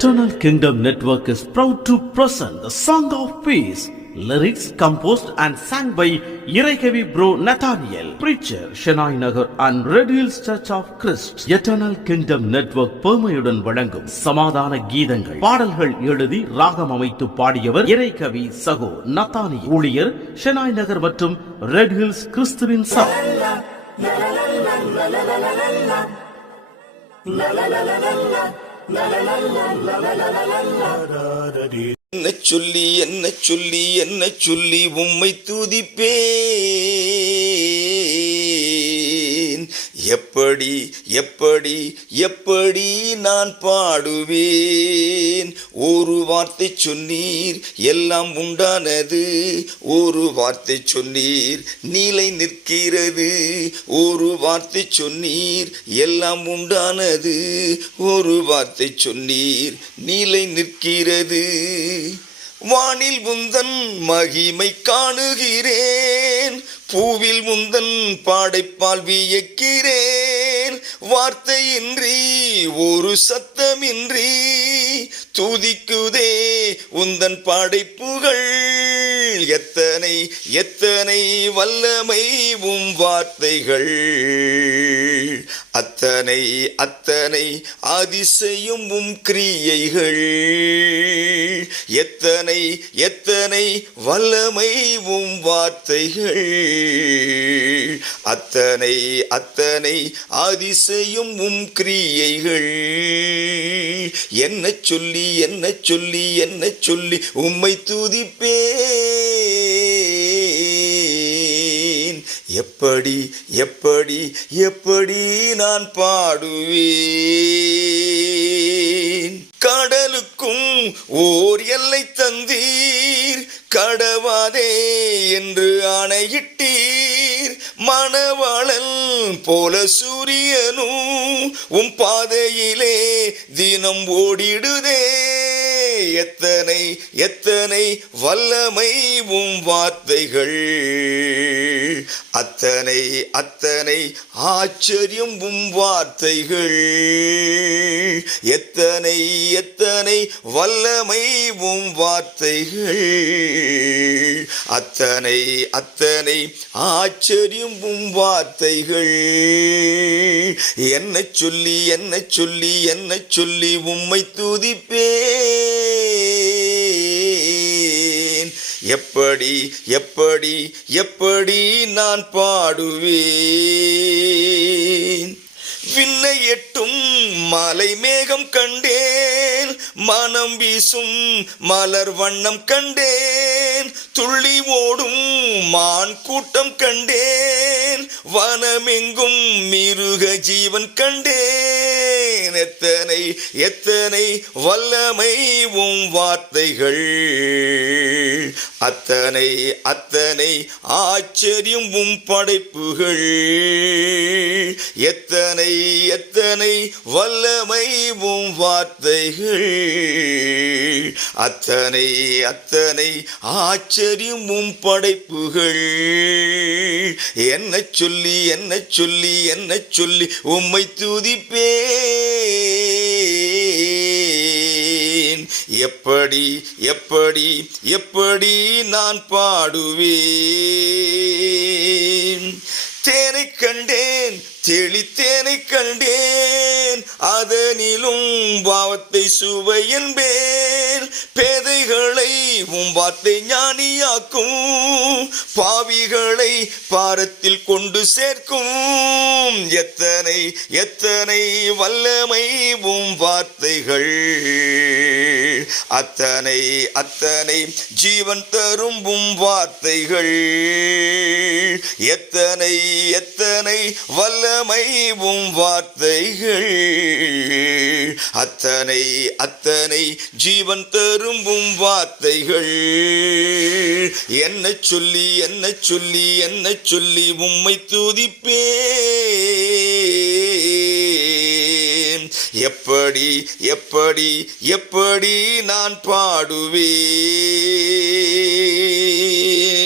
Eternal Kingdom Network is proud to present the Song of Peace. Lyrics composed and sang by Irekavi Bro Nathaniel, preacher Shenoy Nagar and Red Hills Church of Christ. Eternal Kingdom Network பெருமையுடன் வழங்கும் சமாதான கீதங்கள் பாடல்கள் எழுதி ராகம் அமைத்து பாடியவர் இறைகவி சகோ நத்தானி ஊழியர் ஷெனாய் நகர் மற்றும் ரெட் ஹில்ஸ் கிறிஸ்துவின் சபை என்ன சொல்லி என்ன சொல்லி என்ன சொல்லி உம்மை துதிப்பேன். எப்படி எப்படி எப்படி நான் பாடுவேன்? ஒரு வார்த்தை சொன்னீர் எல்லாம் உண்டானது. ஒரு வார்த்தை சொன்னீர் நீலை நிற்கிறது. ஒரு வார்த்தை சொன்னீர் எல்லாம் உண்டானது. ஒரு வார்த்தை சொன்னீர் நீலை நிற்கிறது. வானில் முந்தன் மகிமை காணுகிறேன். பூவில் முந்தன் பாடைப்பால் வியக்கிறேன். வார்த்தையின்றி ஒரு சத்தமின்றி துதிக்குதே உந்தன் படைப்புகள் எத்தனை எத்தனை வல்லமை உம் வார்த்தைகள். அத்தனை அத்தனை அதிசயம் உம் கிரியைகள். எத்தனை எத்தனை வல்லமை உம் வார்த்தைகள்? அத்தனை அத்தனை அதிசயம் உம் கிரியைகள். என்ன சொல்லி என்ன சொல்லி என்ன சொல்லி உம்மை துதிப்பேன். எப்படி எப்படி எப்படி நான் பாடுவேன்? ஓர் எல்லை தந்தீர். கடவாதே என்று ஆணையிட்டீர். மணவாளன் போல சூரியனும் உம் பாதையிலே தினம் ஓடிடுதே. எத்தனை எத்தனை வல்லமை உம் வார்த்தைகள்? அத்தனை அத்தனை ஆச்சரியம் உம் வார்த்தைகள். எத்தனை எத்தனை வல்லமை உம் வார்த்தைகள்? அத்தனை அத்தனை ஆச்சரியம் உம் வார்த்தைகள். என்ன சொல்லி என்ன சொல்லி என்ன சொல்லி உம்மை துதிப்பே எப்படி எப்படி எப்படி நான் பாடுவேன்? விண்ணை எட்டும் மலை மேகம் கண்டேன் மனம் வீசும் மலர் வண்ணம் கண்டேன் துள்ளி ஓடும் மான் கூட்டம் கண்டேன் வனமெங்கும் மிருக ஜீவன் கண்டேன். எத்தனை எத்தனை வல்லமை உம் வார்த்தைகள். அத்தனை அத்தனை ஆச்சரியம் உம் படைப்புகள். எத்தனை எத்தனை வல்லமை உம் வார்த்தைகள். அத்தனை அத்தனை ஆச்சரியம் உம் படைப்புகள். என்ன சொல்லி என்ன சொல்லி என்ன சொல்லி உம்மை துதிப்பேன். எப்படி எப்படி எப்படி நான் பாடுவேன்? தேனை கண்டேன் தெளித்தேனை கண்டேன் அதனிலும் பாவத்தை சுவை என்பேன். பேதைகளை உம் வார்த்தை ஞானியாக்கும் பாவிகளை பாரத்தில் கொண்டு சேர்க்கும். எத்தனை எத்தனை வல்லமை உம் வார்த்தைகள். அத்தனை அத்தனை ஜீவன் தரும்பும் வார்த்தைகள். எத்தனை எத்தனை வல்லமைவும் வார்த்தைகள். அத்தனை அத்தனை ஜீவன் தரும்பும் வார்த்தைகள். என்ன சொல்லி என்ன சொல்லி என்ன சொல்லி உம்மை துதிப்பே எப்படி எப்படி எப்படி நான் பாடுவேன்?